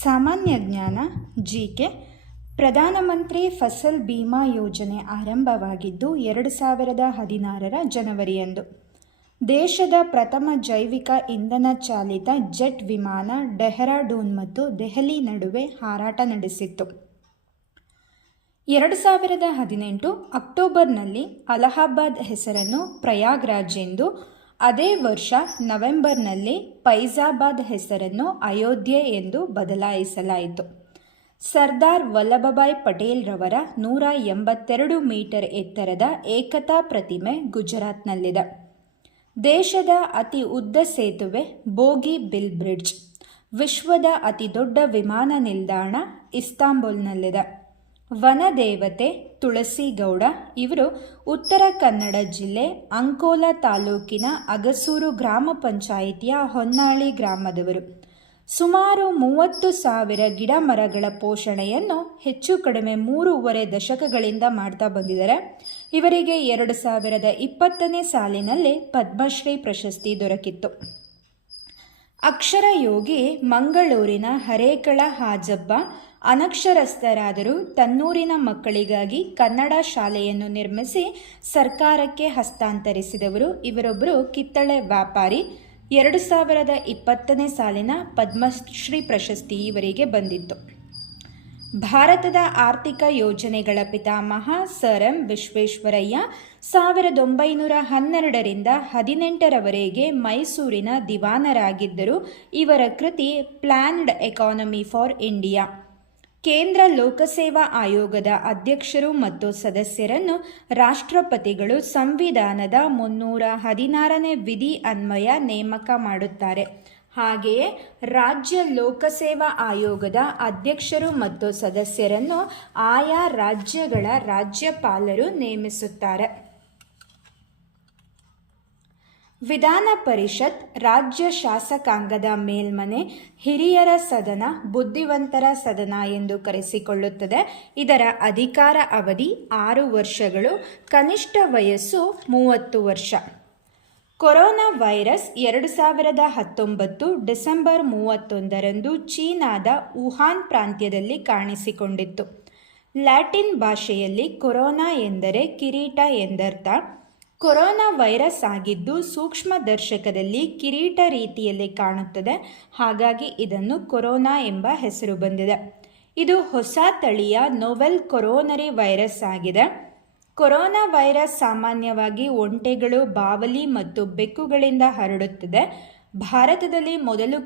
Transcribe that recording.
ಸಾಮಾನ್ಯ ಜ್ಞಾನ ಜಿಕೆ. ಪ್ರಧಾನಮಂತ್ರಿ ಫಸಲ್ ಬಿಮಾ ಯೋಜನೆ ಆರಂಭವಾಗಿದ್ದು 2016 ಜನವರಿಯಂದು. ದೇಶದ ಪ್ರಥಮ ಜೈವಿಕ ಇಂಧನ ಚಾಲಿತ ಜೆಟ್ ವಿಮಾನ ಡೆಹ್ರಾಡೂನ್ ಮತ್ತು ದೆಹಲಿ ನಡುವೆ ಹಾರಾಟ ನಡೆಸಿತ್ತು. 2018 ಅಕ್ಟೋಬರ್ನಲ್ಲಿ ಅಲಹಾಬಾದ್ ಹೆಸರನ್ನು ಪ್ರಯಾಗ್ರಾಜ್ ಎಂದು, ಅದೇ ವರ್ಷ ನವೆಂಬರ್ನಲ್ಲಿ ಫೈಜಾಬಾದ್ ಹೆಸರನ್ನು ಅಯೋಧ್ಯೆ ಎಂದು ಬದಲಾಯಿಸಲಾಯಿತು. ಸರ್ದಾರ್ ವಲ್ಲಭಭಾಯ್ ಪಟೇಲ್ ರವರ 182 ಮೀಟರ್ ಎತ್ತರದ ಏಕತಾ ಪ್ರತಿಮೆ ಗುಜರಾತ್ನಲ್ಲಿದೆ. ದೇಶದ ಅತಿ ಉದ್ದ ಸೇತುವೆ ಬೋಗಿಬಿಲ್ ಬ್ರಿಡ್ಜ್. ವಿಶ್ವದ ಅತಿ ದೊಡ್ಡ ವಿಮಾನ ನಿಲ್ದಾಣ ಇಸ್ತಾಂಬುಲ್ನಲ್ಲಿದೆ. ವನದೇವತೆ ತುಳಸಿ ಗೌಡ ಇವರು ಉತ್ತರ ಕನ್ನಡ ಜಿಲ್ಲೆ ಅಂಕೋಲಾ ತಾಲೂಕಿನ ಅಗಸೂರು ಗ್ರಾಮ ಪಂಚಾಯಿತಿಯ ಹೊನ್ನಾಳಿ ಗ್ರಾಮದವರು. ಸುಮಾರು 30,000 ಗಿಡ ಮರಗಳ ಪೋಷಣೆಯನ್ನು ಹೆಚ್ಚು ಕಡಿಮೆ 3.5 ದಶಕಗಳಿಂದ ಮಾಡ್ತಾ ಬಂದಿದ್ದಾರೆ. ಇವರಿಗೆ 2020ನೇ ಸಾಲಿನಲ್ಲಿ ಪದ್ಮಶ್ರೀ ಪ್ರಶಸ್ತಿ ದೊರಕಿತ್ತು. ಅಕ್ಷರ ಯೋಗಿ ಮಂಗಳೂರಿನ ಹರೇಕಳ ಹಾಜಬ್ಬ ಅನಕ್ಷರಸ್ಥರಾದರೂ ತನ್ನೂರಿನ ಮಕ್ಕಳಿಗಾಗಿ ಕನ್ನಡ ಶಾಲೆಯನ್ನು ನಿರ್ಮಿಸಿ ಸರ್ಕಾರಕ್ಕೆ ಹಸ್ತಾಂತರಿಸಿದವರು. ಇವರೊಬ್ಬರು ಕಿತ್ತಳೆ ವ್ಯಾಪಾರಿ. 2020ನೇ ಸಾಲಿನ ಪದ್ಮಶ್ರೀ ಪ್ರಶಸ್ತಿ ಇವರಿಗೆ ಬಂದಿತ್ತು. ಭಾರತದ ಆರ್ಥಿಕ ಯೋಜನೆಗಳ ಪಿತಾಮಹ ಸರ್ ಎಂ ವಿಶ್ವೇಶ್ವರಯ್ಯ 1912ರಿಂದ 18ರವರೆಗೆ ಮೈಸೂರಿನ ದಿವಾನರಾಗಿದ್ದರು. ಇವರ ಕೃತಿ ಪ್ಲ್ಯಾನ್ಡ್ ಎಕಾನಮಿ ಫಾರ್ ಇಂಡಿಯಾ. ಕೇಂದ್ರ ಲೋಕಸೇವಾ ಆಯೋಗದ ಅಧ್ಯಕ್ಷರು ಮತ್ತು ಸದಸ್ಯರನ್ನು ರಾಷ್ಟ್ರಪತಿಗಳು ಸಂವಿಧಾನದ 316ನೇ ವಿಧಿ ಅನ್ವಯ ನೇಮಕ ಮಾಡುತ್ತಾರೆ. ಹಾಗೆಯೇ ರಾಜ್ಯ ಲೋಕಸೇವಾ ಆಯೋಗದ ಅಧ್ಯಕ್ಷರು ಮತ್ತು ಸದಸ್ಯರನ್ನು ಆಯಾ ರಾಜ್ಯಗಳ ರಾಜ್ಯಪಾಲರು ನೇಮಿಸುತ್ತಾರೆ. ವಿಧಾನ ಪರಿಷತ್ ರಾಜ್ಯ ಶಾಸಕಾಂಗದ ಮೇಲ್ಮನೆ, ಹಿರಿಯರ ಸದನ, ಬುದ್ಧಿವಂತರ ಸದನ ಎಂದು ಕರೆಸಿಕೊಳ್ಳುತ್ತದೆ. ಇದರ ಅಧಿಕಾರ ಅವಧಿ 6 ವರ್ಷಗಳು. ಕನಿಷ್ಠ ವಯಸ್ಸು 30 ವರ್ಷ. ಕೊರೋನಾ ವೈರಸ್ 2019 ಡಿಸೆಂಬರ್ 31ರಂದು ಚೀನಾದ ವುಹಾನ್ ಪ್ರಾಂತ್ಯದಲ್ಲಿ ಕಾಣಿಸಿಕೊಂಡಿತ್ತು. ಲ್ಯಾಟಿನ್ ಭಾಷೆಯಲ್ಲಿ ಕೊರೋನಾ ಎಂದರೆ ಕಿರೀಟ ಎಂದರ್ಥ. ಕೊರೋನಾ ವೈರಸ್ ಆಗಿದ್ದು ಸೂಕ್ಷ್ಮದರ್ಶಕದಲ್ಲಿ ಕಿರೀಟ ರೀತಿಯಲ್ಲಿ ಕಾಣುತ್ತದೆ. ಹಾಗಾಗಿ ಇದನ್ನು ಕೊರೋನಾ ಎಂಬ ಹೆಸರು ಬಂದಿದೆ. ಇದು ಹೊಸ ತಳಿಯ ನೋವೆಲ್ ಕೊರೋನರಿ ವೈರಸ್ ಆಗಿದೆ. ಕೊರೋನಾ ವೈರಸ್ ಸಾಮಾನ್ಯವಾಗಿ ಒಂಟೆಗಳು, ಬಾವಲಿ ಮತ್ತು ಬೆಕ್ಕುಗಳಿಂದ ಹರಡುತ್ತದೆ. ಭಾರತದಲ್ಲಿ ಮೊದಲು